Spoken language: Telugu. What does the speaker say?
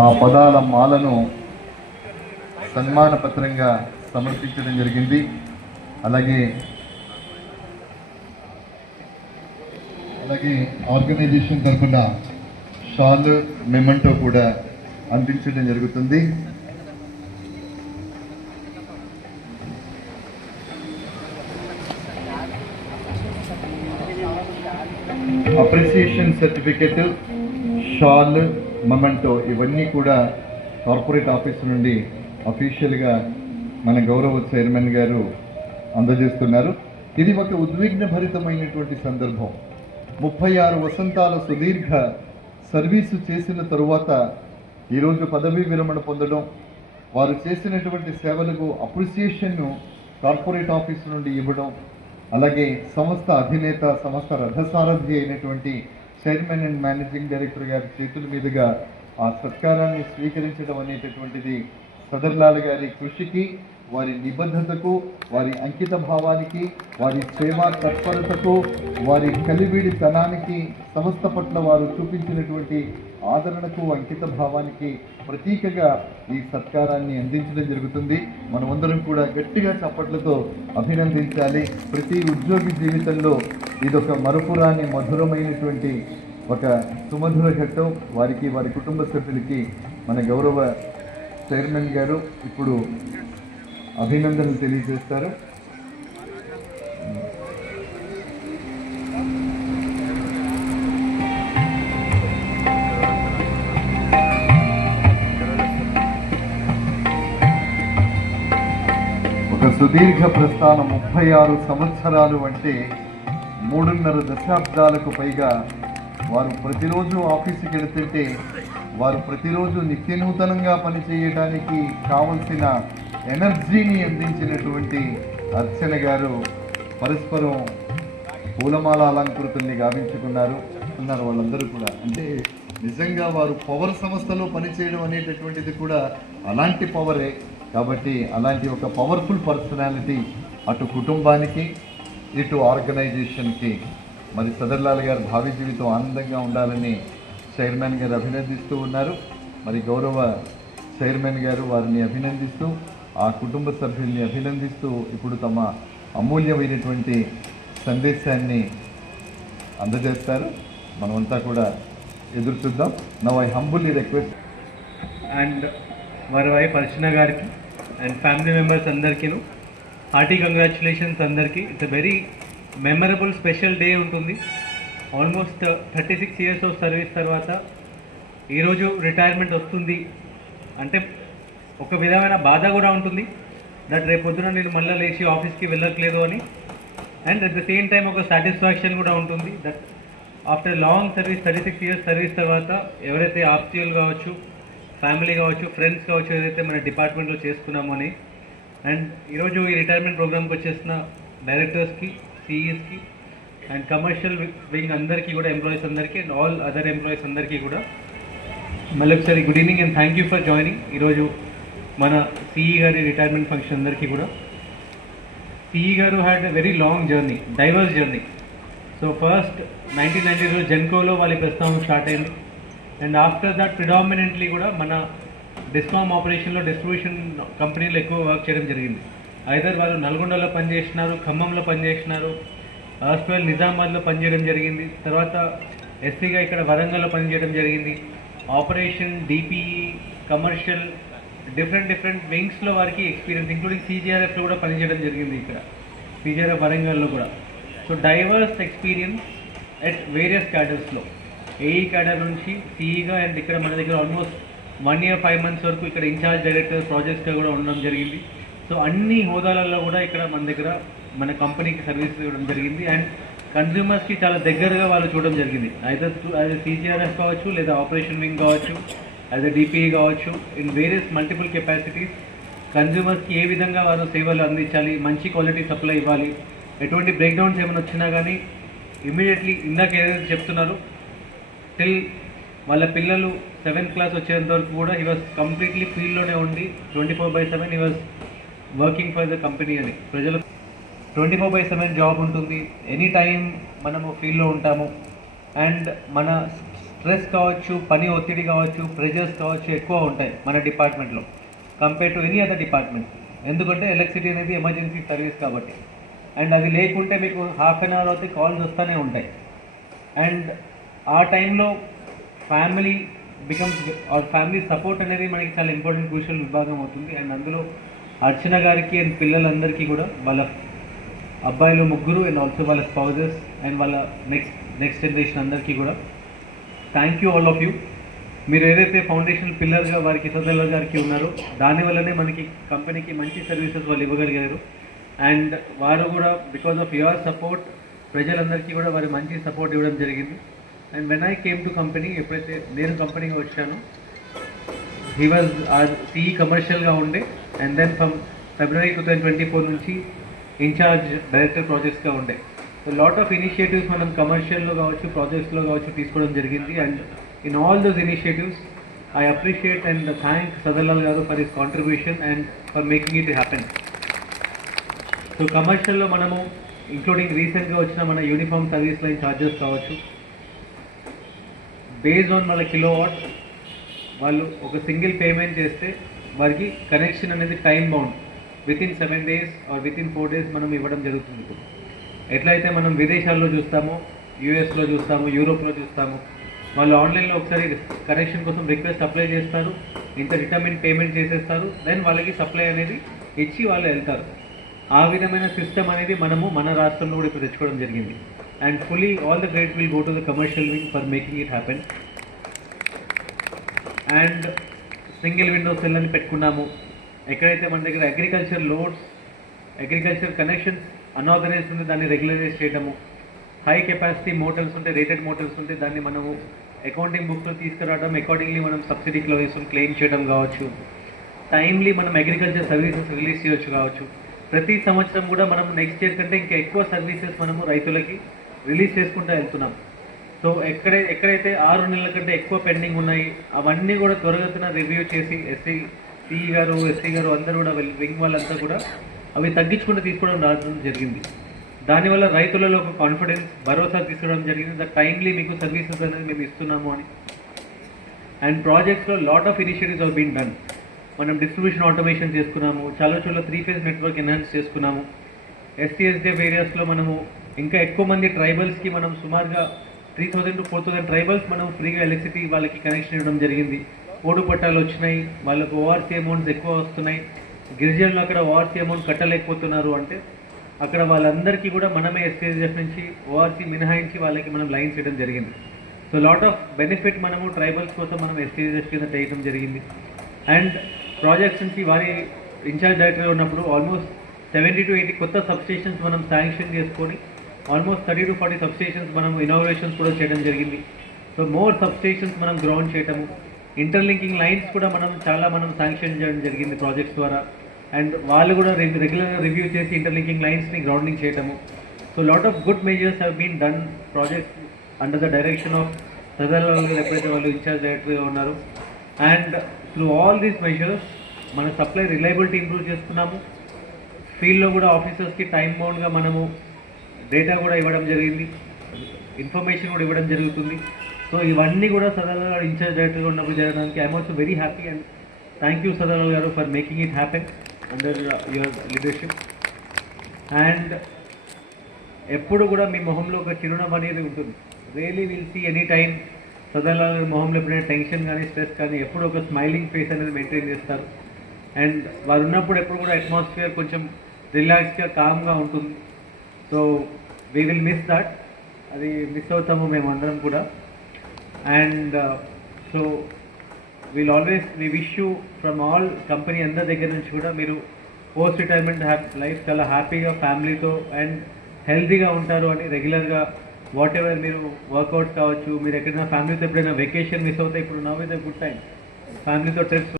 ఆ పదాల మాలను సన్మాన పత్రంగా సమర్పించడం జరిగింది. అలాగే ఆర్గనైజేషన్ తరఫున షాల్ మెమెంటో కూడా అందించడం జరుగుతుంది. అప్రిసియేషన్ సర్టిఫికెట్, షాల్, మెమెంటో ఇవన్నీ కూడా కార్పొరేట్ ఆఫీస్ నుండి అఫీషియల్గా మన గౌరవ చైర్మన్ గారు అందజేస్తున్నారు. ఇది ఒక ఉద్విగ్నభరితమైనటువంటి సందర్భం. 36 వసంతాల సుదీర్ఘ సర్వీసు చేసిన తరువాత ఈరోజు పదవీ విరమణ పొందడం, వారు చేసినటువంటి సేవలకు అప్రిసియేషన్ను కార్పొరేట్ ఆఫీస్ నుండి ఇవ్వడం, అలాగే సంస్థ అధినేత, సంస్థ రథసారథి అయినటువంటి చైర్మన్ అండ్ మేనేజింగ్ డైరెక్టర్ గారి చేతుల మీదుగా ఆ సత్కారాన్ని స్వీకరించడం అనేటటువంటిది సదర్లాల్ గారి కృషికి, వారి నిబద్ధతకు, వారి అంకిత భావానికి, వారి సేవా తత్పరతకు, వారి కలివిడితనానికి, సంస్థ పట్ల వారు చూపించినటువంటి ఆదరణకు, అంకిత భావానికి ప్రతీకగా ఈ సత్కారాన్ని అందించడం జరుగుతుంది. మనమందరం కూడా గట్టిగా చప్పట్లతో అభినందించాలి. ప్రతి ఉద్యోగి జీవితంలో ఇదొక మరపురాని మధురమైనటువంటి ఒక సుమధుర ఘట్టం. వారికి, వారి కుటుంబ సభ్యులకి మన గౌరవ చైర్మన్ గారు ఇప్పుడు అభినందనలు తెలియజేస్తారు. ఒక సుదీర్ఘ ప్రస్థానం 36 సంవత్సరాలు అంటే 3.5 దశాబ్దాలకు పైగా వారు ప్రతిరోజు ఆఫీసుకి వెళుతుంటే వారు ప్రతిరోజు నిత్యనూతనంగా పనిచేయడానికి కావలసిన ఎనర్జీని అందించినటువంటి అర్చన గారు పరస్పరం పూలమాల అలంకృతుల్ని గావించుకున్నారు. వాళ్ళందరూ కూడా అంటే నిజంగా వారు పవర్ సంస్థలో పనిచేయడం అనేటటువంటిది కూడా అలాంటి పవరే. కాబట్టి అలాంటి ఒక పవర్ఫుల్ పర్సనాలిటీ అటు కుటుంబానికి, ఇటు ఆర్గనైజేషన్కి మరి సదర్లాల్ గారు భావి జీవితం ఆనందంగా ఉండాలని చైర్మన్ గారు అభినందిస్తూ ఉన్నారు. మరి గౌరవ చైర్మన్ గారు వారిని అభినందిస్తూ, ఆ కుటుంబ సభ్యుల్ని అభినందిస్తూ ఇప్పుడు తమ అమూల్యమైనటువంటి సందేశాన్ని అందజేస్తారు. మనమంతా కూడా ఎదురు చూద్దాం. Now I humbly request and వారి వైఫ్ అర్చన గారికి అండ్ ఫ్యామిలీ మెంబర్స్ అందరికీ హార్టీ కంగ్రాచులేషన్స్ అందరికీ. It's a very memorable special day ఉంటుంది. ఆల్మోస్ట్ 36 ఇయర్స్ ఆఫ్ సర్వీస్ తర్వాత ఈరోజు రిటైర్మెంట్ వస్తుంది అంటే ఒక విధమైన బాధ కూడా ఉంటుంది, దట్ రేపు పొద్దున నేను మళ్ళీ లేచి ఆఫీస్కి వెళ్ళట్లేదు అని. And at the same time ఒక సాటిస్ఫాక్షన్ కూడా ఉంటుంది, that after long service 36 years service తర్వాత ఎవరైతే ఆప్తులు కావచ్చు, ఫ్యామిలీ కావచ్చు, ఫ్రెండ్స్ కావచ్చు, ఏదైతే మన డిపార్ట్మెంట్లో చేసుకున్నామో అని. అండ్ ఈరోజు ఈ రిటైర్మెంట్ ప్రోగ్రామ్కి వచ్చేసిన డైరెక్టర్స్కి, సిఈస్కి అండ్ కమర్షియల్ వింగ్ అందరికీ కూడా, ఎంప్లాయీస్ అందరికీ అండ్ ఆల్ అదర్ ఎంప్లాయీస్ అందరికీ కూడా మళ్ళీ ఒకసారి good evening and thank you for joining. ఈరోజు మన సిఈ గారి రిటైర్మెంట్ ఫంక్షన్ అందరికీ కూడా. CE garu had a very long journey, diverse journey. So first 1990లో జెన్కోలో వాళ్ళ ప్రస్థానం స్టార్ట్ అయింది. అండ్ ఆఫ్టర్ దట్ ప్రిడామినెంట్లీ కూడా మన డిస్కామ్ ఆపరేషన్లో డిస్ట్రిబ్యూషన్ కంపెనీలో ఎక్కువ వర్క్ చేయడం జరిగింది. ఐదర్ వాళ్ళు నల్గొండలో పనిచేసినారు, ఖమ్మంలో పనిచేసినారు, హాస్పిటల్ నిజామాబాద్లో పనిచేయడం జరిగింది, తర్వాత ఎస్సీగా ఇక్కడ వరంగల్లో పనిచేయడం జరిగింది. ఆపరేషన్, డిపిఈ, కమర్షియల్ డిఫరెంట్ వింగ్స్లో వారికి ఎక్స్పీరియన్స్, ఇంక్లూడింగ్ సిజిఆర్ఎఫ్లో కూడా పనిచేయడం జరిగింది, ఇక్కడ సిజిఆర్ఎఫ్ వరంగల్లో కూడా. So diverse experience at various క్యాడర్స్లో, ఏఈ క్యాడర్ నుంచి సిఈగా అండ్ ఇక్కడ మన దగ్గర ఆల్మోస్ట్ 1 year 5 months వరకు ఇక్కడ ఇన్ఛార్జ్ డైరెక్టర్ ప్రాజెక్ట్స్గా కూడా ఉండడం జరిగింది. సో అన్ని హోదాలలో కూడా ఇక్కడ మన దగ్గర మన కంపెనీకి సర్వీస్ ఇవ్వడం జరిగింది. అండ్ కన్జ్యూమర్స్కి చాలా దగ్గరగా వాళ్ళు చూడడం జరిగింది, ఐదర్ యాజ్ ఎ సిజిఆర్ఎఫ్ కావచ్చు, లేదా ఆపరేషన్ వింగ్ కావచ్చు, యాజ్ ఎ డిపిఈ కావచ్చు, ఇన్ వేరియస్ మల్టిపుల్ కెపాసిటీస్ కన్జ్యూమర్స్కి ఏ విధంగా వారు సేవలు అందించాలి, మంచి క్వాలిటీ సప్లై ఇవ్వాలి, ఎటువంటి బ్రేక్డౌన్స్ ఏమైనా వచ్చినా కానీ ఇమీడియట్లీ ఇందాక ఏదైతే చెప్తున్నారు టిల్ వాళ్ళ పిల్లలు 7th class వచ్చేంత వరకు కూడా హీ వాజ్ కంప్లీట్లీ ఫీల్డ్లోనే ఉండి 24/7 he was working for the company అని. ప్రజలు 24/7 జాబ్ ఉంటుంది, ఎనీ టైం మనము ఫీల్డ్లో ఉంటాము. అండ్ మన స్ట్రెస్ కావచ్చు, పని ఒత్తిడి కావచ్చు, ప్రెజర్స్ కావచ్చు ఎక్కువ ఉంటాయి మన డిపార్ట్మెంట్లో compare to any other department. ఎందుకంటే ఎలక్ట్రిసిటీ అనేది ఎమర్జెన్సీ సర్వీస్ కాబట్టి. అండ్ అది లేకుంటే మీకు హాఫ్ అన్ అవర్ అయితే కాల్స్ వస్తూనే ఉంటాయి. అండ్ ఆ టైంలో family becomes or family support అనేది మనకి చాలా ఇంపార్టెంట్ క్రూషియల్ విభాగం అవుతుంది. అండ్ అందులో అర్చన గారికి అండ్ పిల్లలందరికీ కూడా వాళ్ళ అబ్బాయిలు ముగ్గురు అండ్ ఆల్సో వాళ్ళ స్పౌజెస్ అండ్ వాళ్ళ నెక్స్ట్ జనరేషన్ అందరికీ కూడా thank you all of you. మీరు ఏదైతే ఫౌండేషన్ పిల్లర్గా వారికి సదల్ల గారికి ఉన్నారో దానివల్లనే మనకి కంపెనీకి మంచి సర్వీసెస్ వాళ్ళు ఇవ్వగలిగారు. అండ్ వారు కూడా బికాస్ ఆఫ్ యువర్ సపోర్ట్ ప్రజలందరికీ కూడా వారి మంచి సపోర్ట్ ఇవ్వడం జరిగింది. And when I came to company, ఎప్పుడైతే నేను కంపెనీకి వచ్చానో హీ వాజ్ సిఈ కమర్షియల్గా ఉండే. అండ్ దెన్ ఫ్రమ్ ఫిబ్రవరి 2024 నుంచి ఇన్ఛార్జ్ డైరెక్టర్ ప్రాజెక్ట్స్గా ఉండే. సో లాట్ ఆఫ్ ఇనిషియేటివ్స్ మనం కమర్షియల్లో కావచ్చు, ప్రాజెక్ట్స్లో కావచ్చు తీసుకోవడం జరిగింది. And in all those initiatives I appreciate and thank Sadarlal garu for his contribution and for making it happen. So కమర్షియల్లో మనము ఇంక్లూడింగ్ రీసెంట్గా వచ్చిన మన యూనిఫామ్ సర్వీస్ లైన్ ఛార్జెస్ కావచ్చు, బేస్డ్ ఆన్ వాళ్ళ కిలో వాట్ వాళ్ళు ఒక సింగిల్ పేమెంట్ చేస్తే వారికి కనెక్షన్ అనేది time bound within 7 days or within 4 days మనం ఇవ్వడం జరుగుతుంది. ఎట్లయితే మనం విదేశాల్లో చూస్తామో, యూఎస్లో చూస్తాము, యూరోప్లో చూస్తాము, వాళ్ళు ఆన్లైన్లో ఒకసారి కనెక్షన్ కోసం రిక్వెస్ట్ అప్లై చేస్తారు, ఇంత డిటర్మిన్ పేమెంట్ చేసేస్తారు, దెన్ వాళ్ళకి సప్లై అనేది ఇచ్చి వాళ్ళు వెళ్తారు. ఆ విధమైన సిస్టమ్ అనేది మనము మన రాష్ట్రంలో కూడా ఇప్పుడు తెచ్చుకోవడం జరిగింది. And fully all the credit will go to the commercial wing for making it happen. And single window cell అని పెట్టుకున్నాము. ఎక్కడైతే మన దగ్గర agriculture loads, agriculture connections unorganised ఉంటే దాన్ని రెగ్యులరైజ్ చేయడము, హై కెపాసిటీ మోటార్స్ ఉంటే, రేటెడ్ మోటార్స్ ఉంటే దాన్ని మనము అకౌంటింగ్ బుక్స్లో తీసుకురావడం, అకార్డింగ్లీ మనం సబ్సిడీ క్లెయిమ్ చేయడం కావచ్చు, టైమ్లీ మనం అగ్రికల్చర్ సర్వీసెస్ రిలీజ్ చేయవచ్చు కావచ్చు. ప్రతి సంవత్సరం కూడా మనం నెక్స్ట్ ఇయర్ కంటే ఇంకా ఎక్కువ సర్వీసెస్ మనము రైతులకి రిలీజ్ చేసుకుంటూ వెళ్తున్నాం. సో ఎక్కడైతే 6 నెలల కంటే ఎక్కువ పెండింగ్ ఉన్నాయి అవన్నీ కూడా త్వరగతిన రివ్యూ చేసి సిఈ గారు, ఎస్సీ గారు అందరూ కూడా వింగ్ వాళ్ళంతా కూడా అవి తగ్గించుకుంటూ తీసుకోవడం రావడం జరిగింది. దానివల్ల రైతులలో ఒక కాన్ఫిడెన్స్, భరోసా తీసుకోవడం జరిగింది దట్ టైమ్లీ మీకు సర్వీసెస్ అనేది మేము ఇస్తున్నాము అని. అండ్ ప్రాజెక్ట్స్లో lot of initiatives are been done. మనం డిస్ట్రిబ్యూషన్ ఆటోమేషన్ చేసుకున్నాము, చాలా 3-phase నెట్వర్క్ ఎన్హాన్స్ చేసుకున్నాము. ఎస్టీఎస్డిఎఫ్ ఏరియాస్లో మనము ఇంకా ఎక్కువ మంది ట్రైబల్స్కి మనం సుమారుగా 3,000 to 4,000 ట్రైబల్స్ మనం ఫ్రీగా ఎలక్ట్రిసిటీ వాళ్ళకి కనెక్షన్ ఇవ్వడం జరిగింది. ఓడు పట్టాలు వచ్చినాయి, వాళ్ళకు ఓఆర్సీ అమౌంట్స్ ఎక్కువ వస్తున్నాయి. గిరిజనులు అక్కడ ఓఆర్సీ అమౌంట్ కట్టలేకపోతున్నారు అంటే అక్కడ వాళ్ళందరికీ కూడా మనమే ఎస్టీఎస్డిఎఫ్ నుంచి ఓఆర్సీ మినహాయించి వాళ్ళకి మనం లైన్స్ ఇవ్వడం జరిగింది. సో లాట్ ఆఫ్ బెనిఫిట్ మనము ట్రైబల్స్ కోసం మనం ఎస్టీఎస్డిఎఫ్ కింద చేయడం జరిగింది. అండ్ ప్రాజెక్ట్స్ నుంచి వారి ఇన్ఛార్జ్ డైరెక్టర్ ఉన్నప్పుడు ఆల్మోస్ట్ 70 to 80 కొత్త సబ్స్టేషన్స్ మనం శాంక్షన్ చేసుకొని ఆల్మోస్ట్ 30 to 40 సబ్స్టేషన్స్ మనం ఇనాగ్రేషన్స్ కూడా చేయడం జరిగింది. సో మోర్ సబ్స్టేషన్స్ మనం గ్రౌండ్ చేయటము, ఇంటర్లింకింగ్ లైన్స్ కూడా మనం శాంక్షన్ చేయడం జరిగింది ప్రాజెక్ట్స్ ద్వారా. అండ్ వాళ్ళు కూడా రెగ్యులర్గా రివ్యూ చేసి ఇంటర్లింకింగ్ లైన్స్ని గ్రౌండింగ్ చేయటము. So lot of good measures have been done projects under the direction of Sadarlal garu ఎప్పుడైతే వాళ్ళు ఇన్ఛార్జ్ డైరెక్టర్గా ఉన్నారు. And through all these measures మన సప్లై రిలయబిలిటీ ఇంప్రూవ్ చేసుకున్నాము. ఫీల్డ్లో కూడా ఆఫీసర్స్కి టైం బౌండ్గా మనము డేటా కూడా ఇవ్వడం జరిగింది, ఇన్ఫర్మేషన్ కూడా ఇవ్వడం జరుగుతుంది. సో ఇవన్నీ కూడా సదర్లాల్ గారు ఇన్ఛార్జ్ డైరెక్టర్గా ఉన్నప్పుడు జరగడానికి I'm also very happy. And thank you Sadarlal garu for making it happen under your leadership. And ఎప్పుడు కూడా మీ మొహంలో ఒక చిరునవ్వు అనేది ఉంటుంది. Really will see any time Sadarlal గారి మొహంలో ఎప్పుడైనా టెన్షన్ కానీ స్ట్రెస్ కానీ ఎప్పుడు ఒక స్మైలింగ్ ఫేస్ అనేది మెయింటైన్ చేస్తారు. అండ్ వారు ఉన్నప్పుడు ఎప్పుడు కూడా అట్మాస్ఫియర్ కొంచెం రిలాక్స్గా కామ్గా ఉంటుంది. So we will miss that, అది మిస్ అవుతాము మేము అందరం కూడా. And so we wish you from all company అందరి దగ్గర నుంచి కూడా మీరు పోస్ట్ రిటైర్మెంట్ లైఫ్ చాలా హ్యాపీగా ఫ్యామిలీతో అండ్ హెల్తీగా ఉంటారు అని రెగ్యులర్గా వాట్ ఎవర్ మీరు వర్కౌట్స్ కావచ్చు, మీరు ఎక్కడైనా ఫ్యామిలీతో ఎప్పుడైనా వెకేషన్ మిస్ అవుతాయి, ఇప్పుడు now is a good time ఫ్యామిలీతో ట్రిప్స్